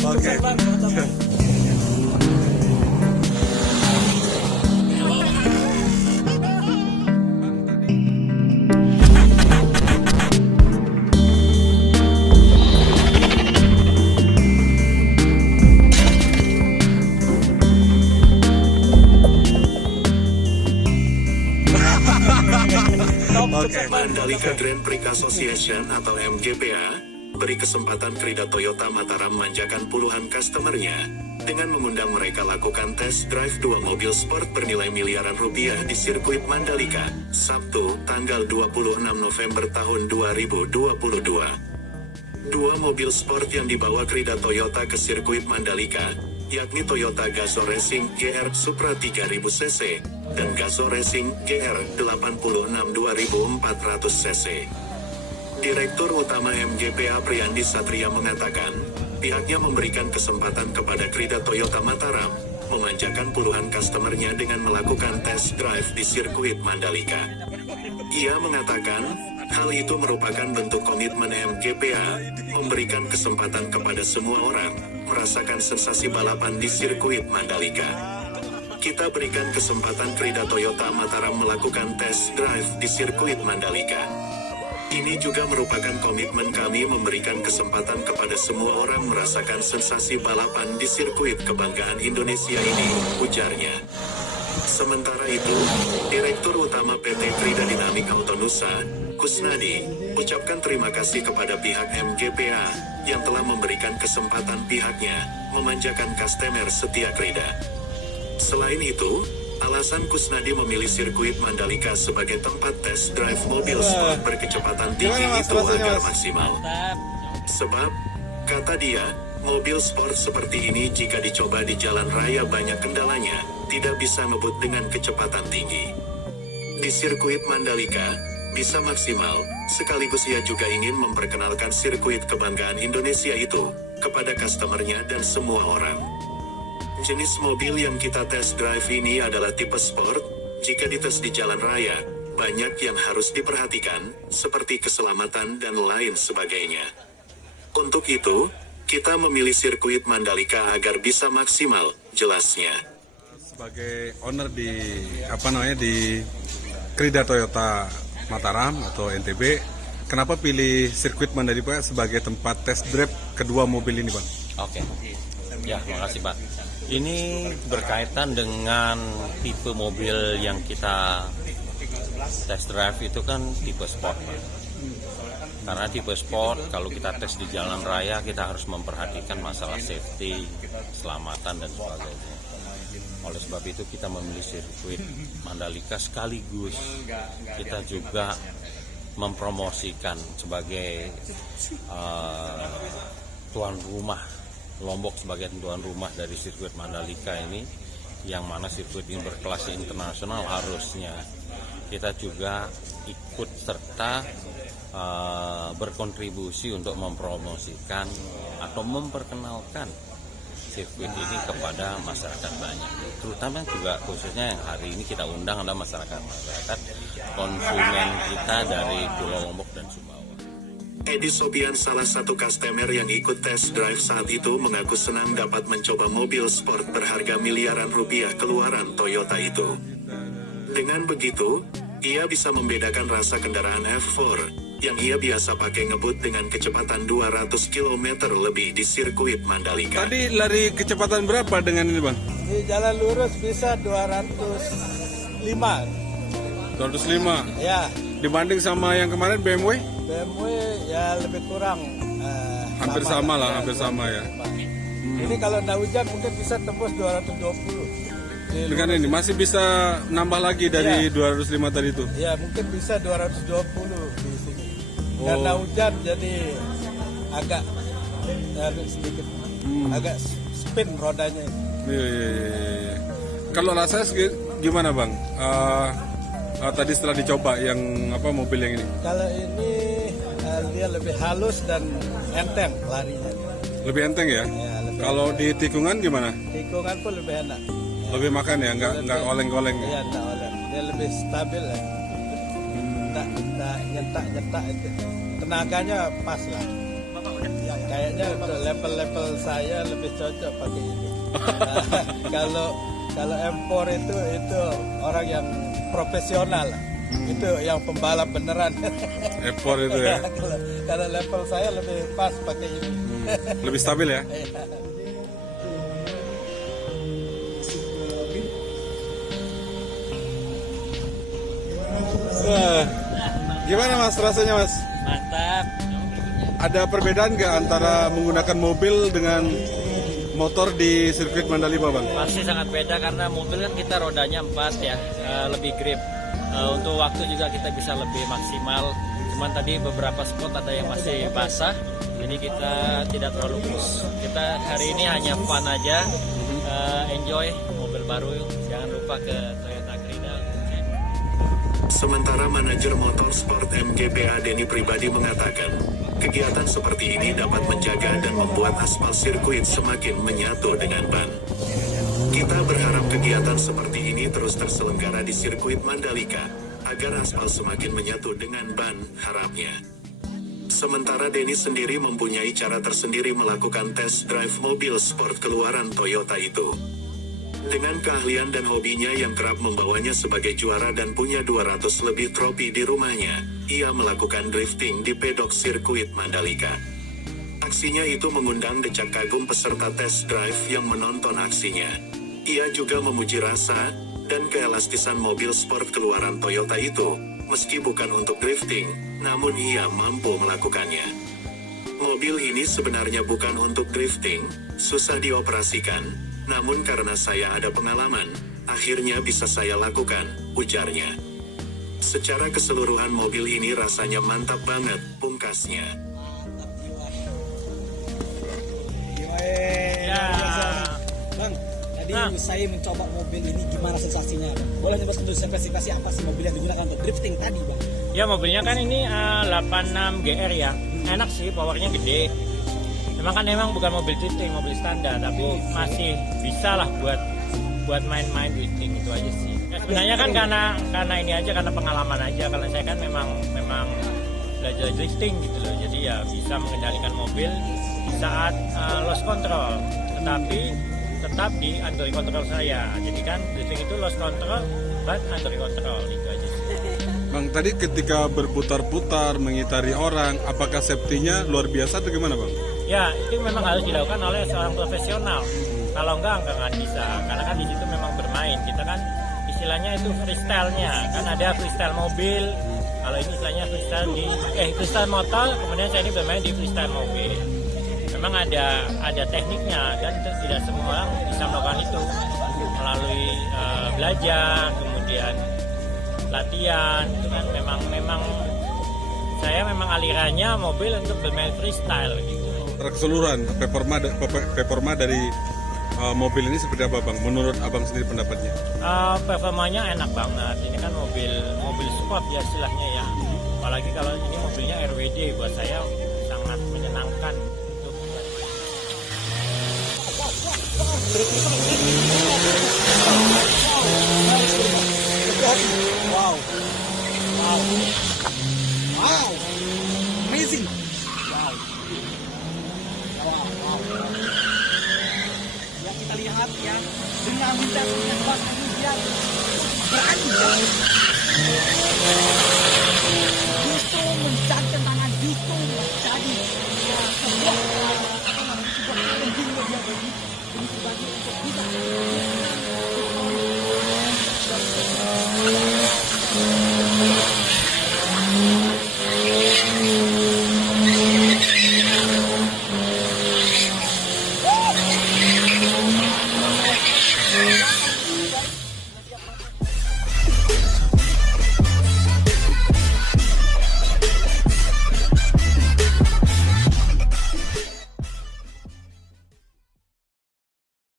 Oke. Mandalika Grand Prix Association atau MGPA beri kesempatan Krida Toyota Mataram manjakan puluhan customernya dengan mengundang mereka lakukan test drive dua mobil sport bernilai miliaran rupiah di sirkuit Mandalika, Sabtu, tanggal 26 November tahun 2022. Dua mobil sport yang dibawa Krida Toyota ke sirkuit Mandalika, yakni Toyota Gazoo Racing GR Supra 3000 cc dan Gazoo Racing GR 86 2400 cc. Direktur Utama MGPA Priyandi Satria mengatakan, pihaknya memberikan kesempatan kepada Krida Toyota Mataram memanjakan puluhan customernya dengan melakukan test drive di sirkuit Mandalika. Ia mengatakan, hal itu merupakan bentuk komitmen MGPA memberikan kesempatan kepada semua orang merasakan sensasi balapan di sirkuit Mandalika. Kita berikan kesempatan Krida Toyota Mataram melakukan test drive di sirkuit Mandalika. Ini juga merupakan komitmen kami memberikan kesempatan kepada semua orang merasakan sensasi balapan di sirkuit kebanggaan Indonesia ini, ujarnya. Sementara itu, Direktur Utama PT Krida Dynamic Auto Nusa, Kusnadi, ucapkan terima kasih kepada pihak MGPA yang telah memberikan kesempatan pihaknya memanjakan customer setia Krida. Selain itu, alasan Kusnadi memilih sirkuit Mandalika sebagai tempat test drive mobil sport berkecepatan tinggi itu agar maksimal. Sebab, kata dia, mobil sport seperti ini jika dicoba di jalan raya banyak kendalanya, tidak bisa ngebut dengan kecepatan tinggi. Di sirkuit Mandalika, bisa maksimal, sekaligus ia juga ingin memperkenalkan sirkuit kebanggaan Indonesia itu kepada customernya dan semua orang. Jenis mobil yang kita test drive ini adalah tipe sport. Jika dites di jalan raya, banyak yang harus diperhatikan, seperti keselamatan dan lain sebagainya. Untuk itu, kita memilih sirkuit Mandalika agar bisa maksimal, jelasnya. Sebagai owner di Krida Toyota Mataram atau NTB, kenapa pilih sirkuit Mandalika sebagai tempat test drive kedua mobil ini, Bang? Oke, ya, makasih Pak. Ini berkaitan dengan tipe mobil yang kita test drive itu kan tipe sport, Pak. Karena tipe sport, kalau kita tes di jalan raya, kita harus memperhatikan masalah safety, keselamatan, dan sebagainya. Oleh sebab itu kita memilih sirkuit Mandalika, sekaligus kita juga mempromosikan sebagai tuan rumah, Lombok sebagai tuan rumah dari sirkuit Mandalika ini, yang mana sirkuit ini berkelas internasional. Harusnya kita juga ikut serta berkontribusi untuk mempromosikan atau memperkenalkan sirkuit ini kepada masyarakat banyak, terutama juga khususnya yang hari ini kita undang adalah masyarakat konsumen kita dari Pulau Lombok dan Sumbawa. Edi Sobian, salah satu customer yang ikut test drive saat itu, mengaku senang dapat mencoba mobil sport berharga miliaran rupiah keluaran Toyota itu. Dengan begitu, ia bisa membedakan rasa kendaraan F4 yang ia biasa pakai ngebut dengan kecepatan 200 km lebih di sirkuit Mandalika. Tadi lari kecepatan berapa dengan ini, Bang? Di jalan lurus bisa 205. 205? Ya. Dibanding sama yang kemarin BMW? BMW ya lebih kurang. Hampir sama lah, hampir sama ya. Ini kalau nggak hujan mungkin bisa tembus 220. Dengan ini masih bisa nambah lagi dari 205 tadi itu? Ya, mungkin bisa 220 di sini. Karena hujan jadi agak sedikit agak spin rodanya. Iya. Kalau rasanya gimana, Bang? Tadi setelah dicoba yang mobil yang ini? Kalau ini dia lebih halus dan enteng larinya. Lebih enteng ya? Ya, kalau di tikungan gimana? Tikungan pun lebih enak. Lebih makan ya, nggak oleng-oleng. Iya, nggak oleng. Dia lebih stabil ya. Nggak nyetak itu. Tenaganya pas lah. Kayaknya Kayaknya untuk level-level saya lebih cocok pakai ini. Kalau M4 itu orang yang profesional, itu yang pembalap beneran. Ekspor itu ya. Kalau level saya lebih pas pakai ini. Lebih stabil ya. Wah, gimana Mas rasanya Mas? Mantap. Ada perbedaan nggak antara menggunakan mobil dengan motor di sirkuit Mandalika Bang? Pasti sangat beda karena mobil kan kita rodanya 4 ya, lebih grip. Untuk waktu juga kita bisa lebih maksimal. Cuman tadi beberapa spot ada yang masih basah, ini kita tidak terlalu push. Kita hari ini hanya fun aja, enjoy mobil baru. Jangan lupa ke Toyota Krida. Sementara manajer motorsport MGPA Denny Pribadi mengatakan, kegiatan seperti ini dapat menjaga dan membuat aspal sirkuit semakin menyatu dengan ban. Kita berharap kegiatan seperti ini terus terselenggara di sirkuit Mandalika, agar aspal semakin menyatu dengan ban, harapnya. Sementara Denny sendiri mempunyai cara tersendiri melakukan test drive mobil sport keluaran Toyota itu. Dengan keahlian dan hobinya yang kerap membawanya sebagai juara dan punya 200 lebih trofi di rumahnya, ia melakukan drifting di pedok sirkuit Mandalika. Aksinya itu mengundang decak kagum peserta test drive yang menonton aksinya. Ia juga memuji rasa dan keelastisan mobil sport keluaran Toyota itu, meski bukan untuk drifting, namun ia mampu melakukannya. Mobil ini sebenarnya bukan untuk drifting, susah dioperasikan. Namun karena saya ada pengalaman, akhirnya bisa saya lakukan, ujarnya. Secara keseluruhan mobil ini rasanya mantap banget, pungkasnya. Bang, tadi saya mencoba mobil ini, gimana sensasinya Bang? Boleh coba spesifikasi apa sih mobil yang digunakan untuk drifting tadi Bang? Ya mobilnya kan ini 86 GR ya, enak sih, powernya gede. Memang bukan mobil drifting, mobil standar, tapi masih bisa lah buat main-main drifting, itu aja sih. Ya, sebenarnya kan karena ini aja, karena pengalaman aja. Karena saya kan memang belajar drifting gitu loh, jadi ya bisa mengendalikan mobil di saat lost control, tetapi tetap di under control saya. Jadi kan drifting itu lost control, but under control, itu aja sih. Bang, tadi ketika berputar-putar mengitari orang, apakah safety-nya luar biasa atau gimana Bang? Ya, itu memang harus dilakukan oleh seorang profesional. Kalau enggak bisa. Karena kan di situ memang bermain. Kita kan istilahnya itu freestyle-nya. Kan ada freestyle mobil. Kalau ini istilahnya freestyle motor. Kemudian saya ini bermain di freestyle mobil. Memang ada tekniknya dan tidak semua orang bisa melakukan itu melalui belajar, kemudian latihan. Itu kan memang saya alirannya mobil untuk bermain freestyle gitu. Keseluruhan performa dari mobil ini seperti apa Bang? Menurut Abang sendiri pendapatnya? Performanya enak banget. Ini kan mobil sport ya istilahnya ya. Apalagi kalau ini mobilnya RWD, buat saya sangat menyenangkan untuk Wow, amazing. Ya kita lihat ya, dengan lintasan yang pas kemudian berani.